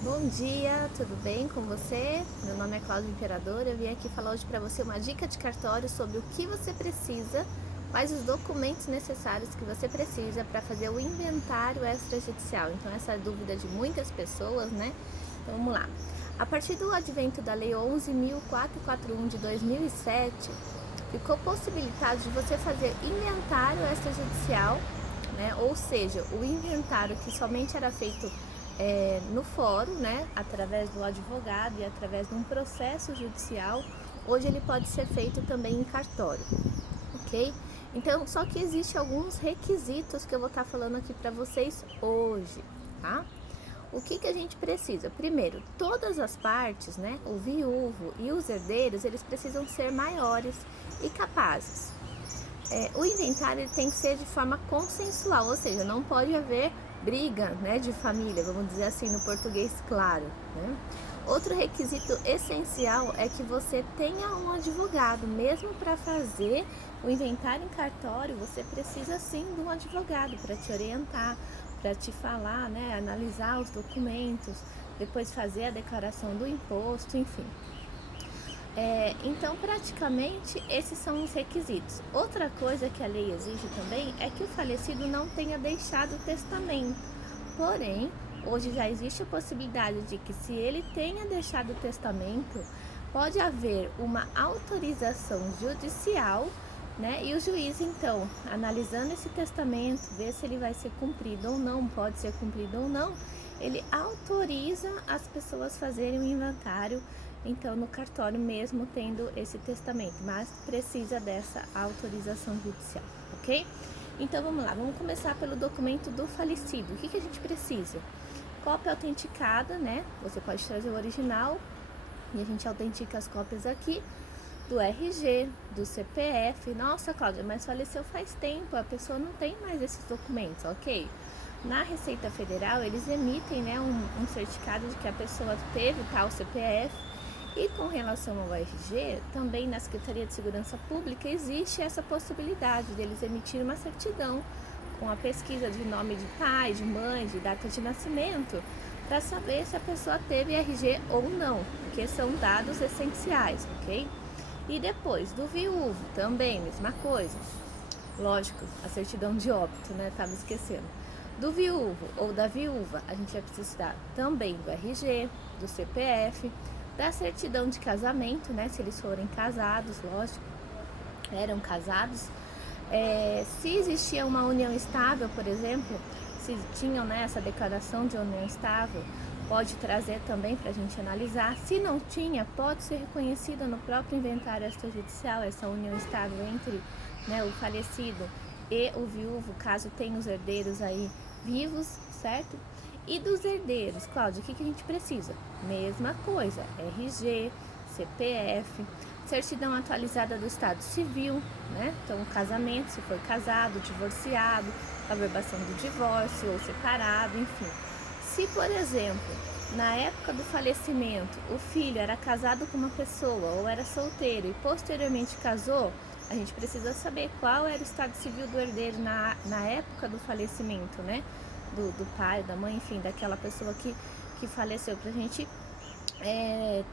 Bom dia, tudo bem com você? Meu nome é Cláudia Imperador. Eu vim aqui falar hoje para você uma dica de cartório sobre o que você precisa, quais os documentos necessários que você precisa para fazer o inventário extrajudicial. Então, essa é a dúvida de muitas pessoas, né? Então, vamos lá. A partir do advento da Lei 11.441 de 2007, ficou possibilitado de você fazer inventário extrajudicial, né? Ou seja, o inventário que somente era feito no fórum, né, através do advogado e através de um processo judicial, hoje ele pode ser feito também em cartório, ok? Então, só que existe alguns requisitos que eu vou estar falando aqui para vocês hoje, tá? O que a gente precisa? Primeiro, todas as partes, né, o viúvo e os herdeiros, eles precisam ser maiores e capazes. O inventário ele tem que ser de forma consensual, ou seja, não pode haver briga, né, de família, vamos dizer assim no português claro, né? Outro requisito essencial é que você tenha um advogado, mesmo para fazer o inventário em cartório, você precisa sim de um advogado para te orientar, para te falar, né, analisar os documentos, depois fazer a declaração do imposto, enfim. Então, praticamente, esses são os requisitos. Outra coisa que a lei exige também é que o falecido não tenha deixado testamento. Porém, hoje já existe a possibilidade de que, se ele tenha deixado testamento, pode haver uma autorização judicial, né? E o juiz, então, analisando esse testamento, ver se ele vai ser cumprido ou não, pode ser cumprido ou não, ele autoriza as pessoas fazerem o inventário, então, no cartório mesmo tendo esse testamento, mas precisa dessa autorização judicial, ok? Então, vamos lá, vamos começar pelo documento do falecido. O que a gente precisa? Cópia autenticada, né? Você pode trazer o original e a gente autentica as cópias aqui do RG, do CPF. Nossa, Cláudia, mas faleceu faz tempo, a pessoa não tem mais esses documentos, ok? Na Receita Federal, eles emitem, né, um certificado de que a pessoa teve tal CPF. E com relação ao RG, também na Secretaria de Segurança Pública existe essa possibilidade deles emitir uma certidão com a pesquisa de nome de pai, de mãe, de data de nascimento, para saber se a pessoa teve RG ou não, porque são dados essenciais, ok? E depois, do viúvo, também, mesma coisa. Lógico, a certidão de óbito, né? Tava esquecendo. Do viúvo ou da viúva, a gente vai precisar também do RG, do CPF, da certidão de casamento, né? Se eles forem casados, lógico, eram casados. Se existia uma união estável, por exemplo, se tinham, né, essa declaração de união estável, pode trazer também para a gente analisar. Se não tinha, pode ser reconhecida no próprio inventário extrajudicial essa união estável entre, né, o falecido e o viúvo, caso tenha os herdeiros aí vivos, certo? E dos herdeiros, Cláudia, o que a gente precisa? Mesma coisa, RG, CPF, certidão atualizada do Estado Civil, né? Então, o casamento, se for casado, divorciado, averbação do divórcio ou separado, enfim. Se, por exemplo, na época do falecimento, o filho era casado com uma pessoa ou era solteiro e posteriormente casou, a gente precisa saber qual era o estado civil do herdeiro na época do falecimento, né? Do pai, da mãe, enfim, daquela pessoa que faleceu, pra gente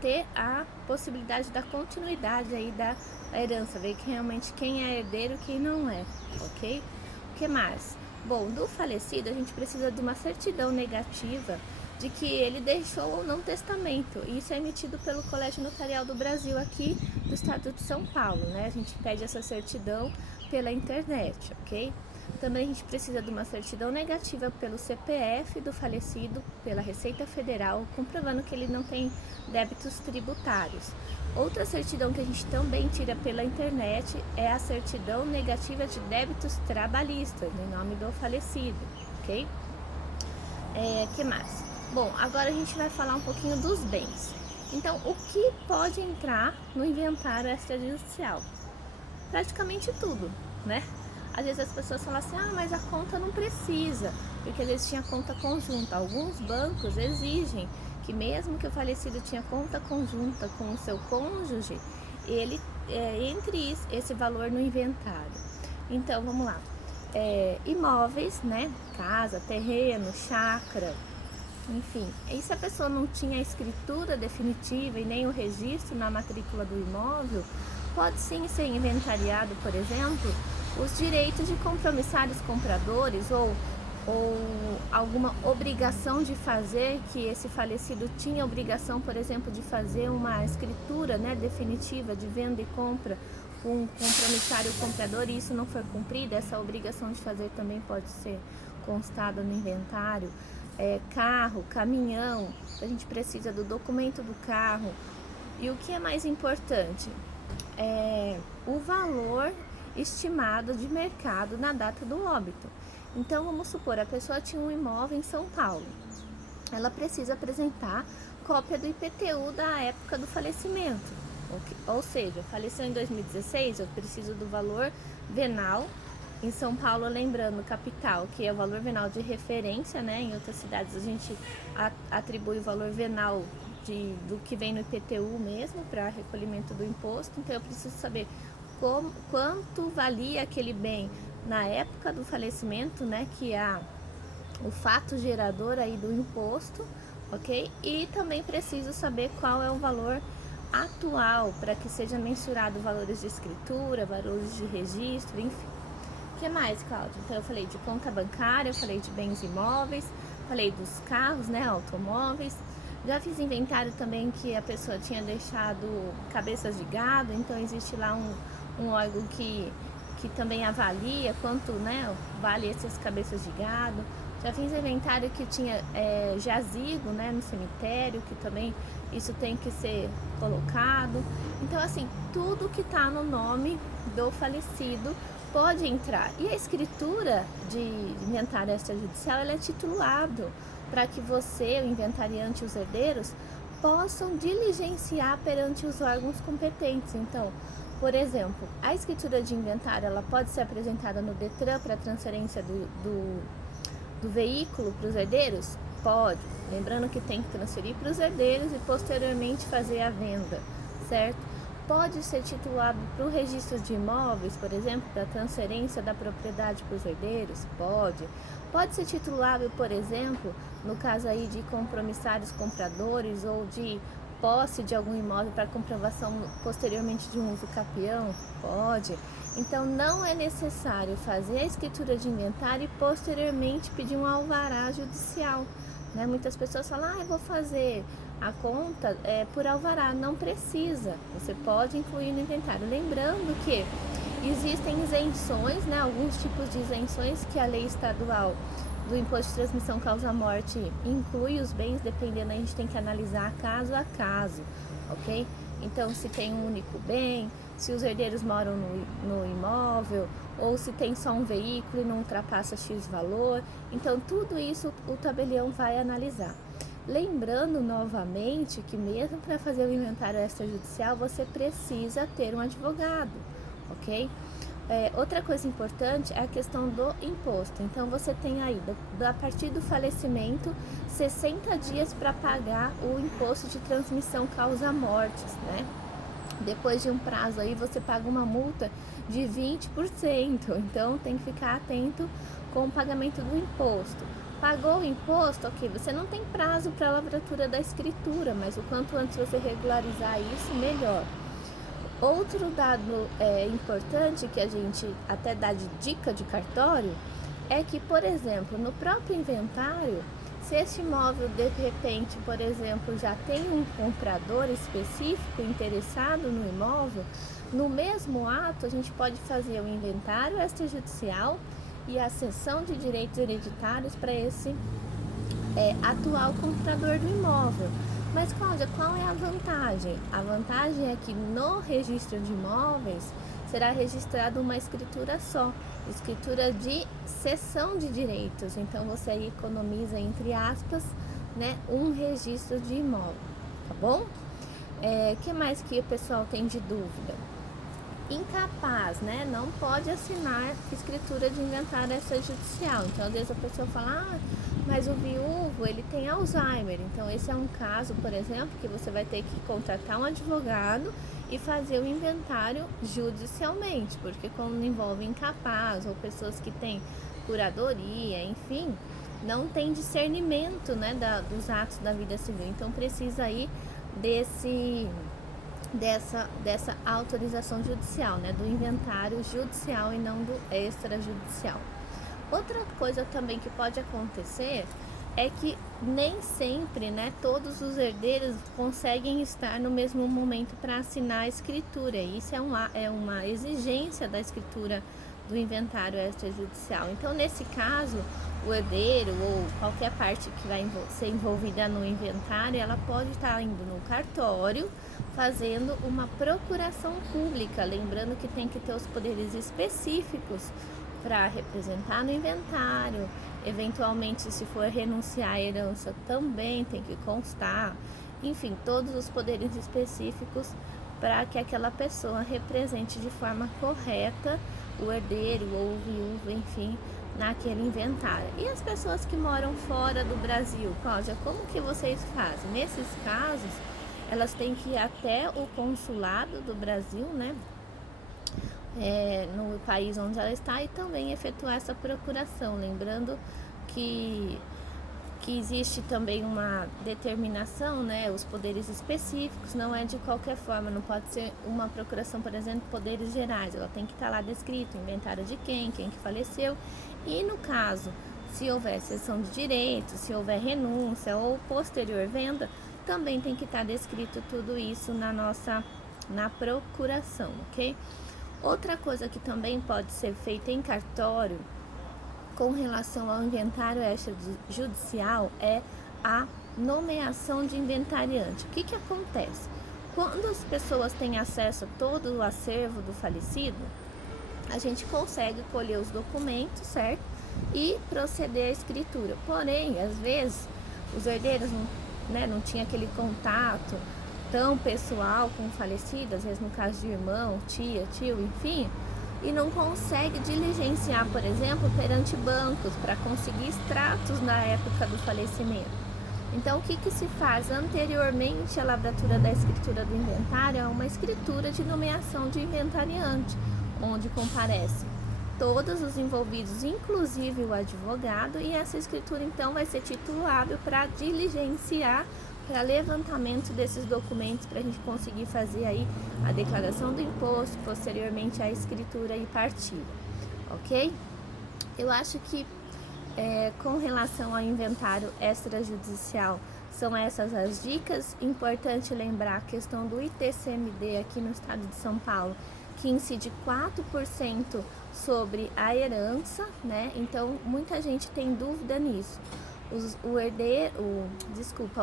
ter a possibilidade da continuidade aí da herança, ver que realmente quem é herdeiro e quem não é, ok? O que mais? Bom, do falecido a gente precisa de uma certidão negativa de que ele deixou ou não testamento. Isso é emitido pelo Colégio Notarial do Brasil aqui do estado de São Paulo, né? A gente pede essa certidão pela internet, ok? Também a gente precisa de uma certidão negativa pelo CPF do falecido, pela Receita Federal, comprovando que ele não tem débitos tributários. Outra certidão que a gente também tira pela internet é a certidão negativa de débitos trabalhistas, em nome do falecido, ok? Que mais? Bom, agora a gente vai falar um pouquinho dos bens. Então, o que pode entrar no inventário extrajudicial? Praticamente tudo, né? Às vezes as pessoas falam assim, mas a conta não precisa, porque às vezes tinha conta conjunta. Alguns bancos exigem que mesmo que o falecido tinha conta conjunta com o seu cônjuge, ele entre esse valor no inventário. Então, vamos lá. Imóveis, né? Casa, terreno, chácara, Enfim, e se a pessoa não tinha a escritura definitiva e nem o registro na matrícula do imóvel, pode sim ser inventariado, por exemplo, os direitos de compromissários compradores ou alguma obrigação de fazer, que esse falecido tinha obrigação, por exemplo, de fazer uma escritura, né, definitiva de venda e compra com um compromissário comprador, e isso não foi cumprido, essa obrigação de fazer também pode ser constada no inventário. Carro, caminhão, a gente precisa do documento do carro. E o que é mais importante? O valor estimado de mercado na data do óbito. Então, vamos supor, a pessoa tinha um imóvel em São Paulo. Ela precisa apresentar cópia do IPTU da época do falecimento. Ou seja, faleceu em 2016, eu preciso do valor venal. Em São Paulo, lembrando, capital, que é o valor venal de referência, né? Em outras cidades a gente atribui o valor venal do que vem no IPTU mesmo, para recolhimento do imposto. Então eu preciso saber quanto valia aquele bem na época do falecimento, né? Que é o fato gerador aí do imposto, ok? E também preciso saber qual é o valor atual, para que seja mensurado valores de escritura, valores de registro, enfim. O que mais, Cláudia? Então eu falei de conta bancária, eu falei de bens imóveis, falei dos carros, né, automóveis. Já fiz inventário também que a pessoa tinha deixado cabeças de gado, então existe lá um órgão que também avalia quanto, né, vale essas cabeças de gado. Já fiz inventário que tinha jazigo, né, no cemitério, que também isso tem que ser colocado. Então, assim, tudo que está no nome do falecido pode entrar. E a escritura de inventário extrajudicial, ela é titulado para que você, o inventariante e os herdeiros, possam diligenciar perante os órgãos competentes. Então, por exemplo, a escritura de inventário, ela pode ser apresentada no DETRAN para transferência do veículo para os herdeiros? Pode. Lembrando que tem que transferir para os herdeiros e posteriormente fazer a venda, certo? Pode ser titulado para o registro de imóveis, por exemplo, para transferência da propriedade para os herdeiros? Pode. Pode ser titulado, por exemplo, no caso aí de compromissários compradores ou de posse de algum imóvel para comprovação posteriormente de um uso capião? Pode. Então, não é necessário fazer a escritura de inventário e posteriormente pedir um alvará judicial, né? Muitas pessoas falam, eu vou fazer a conta por alvará. Não precisa, você pode incluir no inventário. Lembrando que existem isenções, né? Alguns tipos de isenções que a lei estadual do imposto de transmissão causa-morte inclui os bens, dependendo, a gente tem que analisar caso a caso, ok? Então, se tem um único bem, se os herdeiros moram no imóvel, ou se tem só um veículo e não ultrapassa X valor. Então, tudo isso o tabelião vai analisar. Lembrando novamente que mesmo para fazer o inventário extrajudicial, você precisa ter um advogado, ok? Outra coisa importante é a questão do imposto. Então, você tem aí, a partir do falecimento, 60 dias para pagar o imposto de transmissão causa-mortes, né? Depois de um prazo aí, você paga uma multa de 20%. Então, tem que ficar atento com o pagamento do imposto. Pagou o imposto, ok, você não tem prazo para a lavratura da escritura, mas o quanto antes você regularizar isso, melhor. Outro dado importante que a gente até dá de dica de cartório é que, por exemplo, no próprio inventário, se esse imóvel de repente, por exemplo, já tem um comprador específico interessado no imóvel, no mesmo ato a gente pode fazer o inventário extrajudicial e a cessão de direitos hereditários para esse atual comprador do imóvel. Mas, Cláudia, qual é a vantagem? A vantagem é que no registro de imóveis será registrada uma escritura só, escritura de cessão de direitos. Então, você aí economiza, entre aspas, né, um registro de imóvel, tá bom? Que mais que o pessoal tem de dúvida? Incapaz, né? Não pode assinar escritura de inventário extrajudicial. Então, às vezes a pessoa fala, mas o viúvo, ele tem Alzheimer. Então, esse é um caso, por exemplo, que você vai ter que contratar um advogado e fazer o inventário judicialmente, porque quando envolve incapaz ou pessoas que têm curadoria, enfim, não tem discernimento, né, dos atos da vida civil. Então precisa aí dessa autorização judicial, né, do inventário judicial e não do extrajudicial. Outra coisa também que pode acontecer é que nem sempre, né, todos os herdeiros conseguem estar no mesmo momento para assinar a escritura. Isso é uma exigência da escritura do inventário extrajudicial. Então, nesse caso, o herdeiro ou qualquer parte que vai ser envolvida no inventário, ela pode estar indo no cartório fazendo uma procuração pública, lembrando que tem que ter os poderes específicos para representar no inventário. Eventualmente, se for renunciar à herança, também tem que constar. Enfim, todos os poderes específicos para que aquela pessoa represente de forma correta o herdeiro ou o viúvo, enfim, naquele inventário. E as pessoas que moram fora do Brasil, Cláudia, como que vocês fazem? Nesses casos, elas têm que ir até o consulado do Brasil, né? No país onde ela está, e também efetuar essa procuração, lembrando que existe também uma determinação, né, os poderes específicos, não é de qualquer forma, não pode ser uma procuração, por exemplo, poderes gerais, ela tem que estar lá descrito, inventário de quem que faleceu, e no caso, se houver cessão de direitos, se houver renúncia ou posterior venda, também tem que estar descrito tudo isso na procuração, ok? Outra coisa que também pode ser feita em cartório com relação ao inventário extrajudicial é a nomeação de inventariante. O que acontece? Quando as pessoas têm acesso a todo o acervo do falecido, a gente consegue colher os documentos, certo? E proceder à escritura. Porém, às vezes, os herdeiros não tinham aquele contato tão pessoal com o falecido, às vezes no caso de irmão, tia, tio, enfim, e não consegue diligenciar, por exemplo, perante bancos para conseguir extratos na época do falecimento. Então, o que se faz? Anteriormente à lavratura da escritura do inventário, é uma escritura de nomeação de inventariante, onde comparece todos os envolvidos, inclusive o advogado, e essa escritura então vai ser titulável para diligenciar, para levantamento desses documentos, para a gente conseguir fazer aí a declaração do imposto, posteriormente a escritura e partilha, ok? Eu acho que com relação ao inventário extrajudicial, são essas as dicas. Importante lembrar a questão do ITCMD aqui no estado de São Paulo, que incide 4% sobre a herança, né? Então, muita gente tem dúvida nisso. O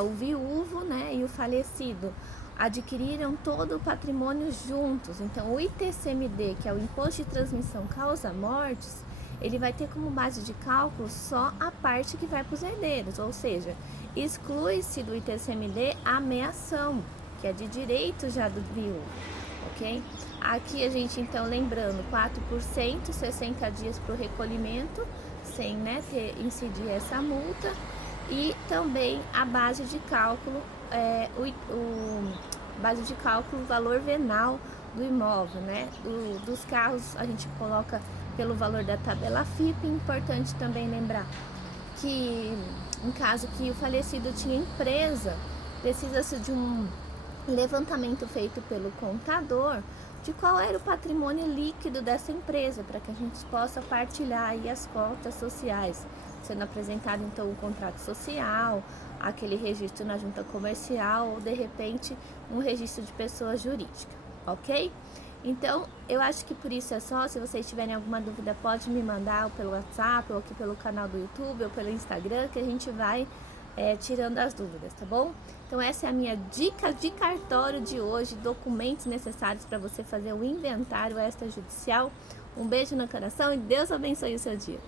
viúvo, né, e o falecido adquiriram todo o patrimônio juntos. Então, o ITCMD, que é o Imposto de Transmissão Causa Mortes, ele vai ter como base de cálculo só a parte que vai para os herdeiros, ou seja, exclui-se do ITCMD a ameação, que é de direito já do viúvo, ok? Aqui a gente, então, lembrando, 4%, 60 dias para o recolhimento, sem, né, incidir essa multa, e também a base de cálculo, base de cálculo, valor venal do imóvel, né? Dos carros a gente coloca pelo valor da tabela FIP. Importante também lembrar que, em caso que o falecido tinha empresa, precisa-se de um levantamento feito pelo contador de qual era o patrimônio líquido dessa empresa, para que a gente possa partilhar aí as cotas sociais, sendo apresentado então o contrato social, aquele registro na junta comercial ou de repente um registro de pessoa jurídica, ok? Então, eu acho que por isso é só. Se vocês tiverem alguma dúvida, pode me mandar pelo WhatsApp, ou aqui pelo canal do YouTube, ou pelo Instagram, que a gente vai tirando as dúvidas, tá bom? Então, essa é a minha dica de cartório de hoje, documentos necessários para você fazer o inventário extrajudicial. Um beijo no coração e Deus abençoe o seu dia.